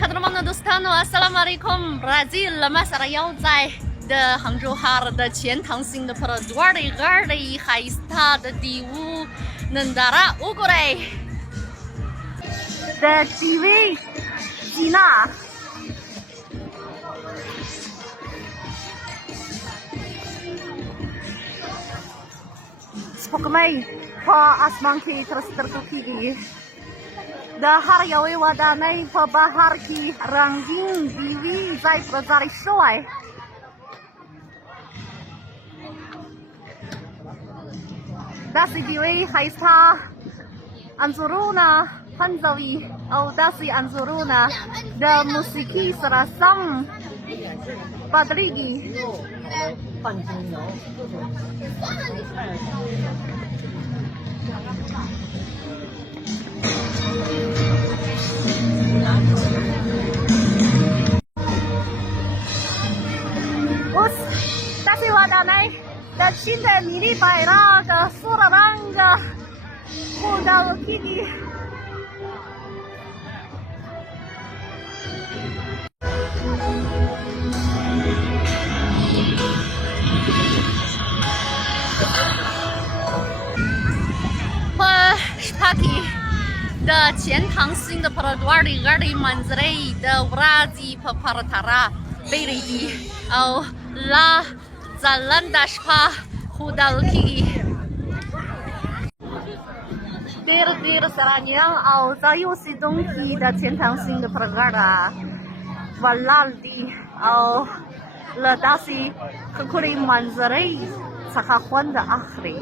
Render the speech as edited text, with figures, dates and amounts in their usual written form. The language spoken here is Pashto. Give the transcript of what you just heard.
قدرمنو دوستانو السلام علیکم راځئ له ما سره یو ځای د هانګجو ښار د چین تانګ سیند پر دواړې غاړې ښایسته د ډېوو ننداره وګورئ د ټیوي زینا سپوږمۍ په اسمان کې تر سترګو کېږي د هر یوې ودانۍ په بهر کې رنګین ډیوې ځای پر ځای شوی داسې ډیوې ښایسته انځورونه پنځوي او داسې انځورونه د موسیقي سره سم بدلېږي اوس داسې ودانۍ د چین د ملي بیرغ سور رنګ ښودل کېږي په شپه کې د چین تانګ سیند پر دواړې غاړې منظرې د ورځې په پرتله بیریږي او لا ځلنده شپه ښودل کېږي ډېر سیلانیان او ځایي اوسېدونکي د چین تانګ سیند پر غاړه ولاړ دي او له داسې ښکلې منظرې څخه خوند اخلي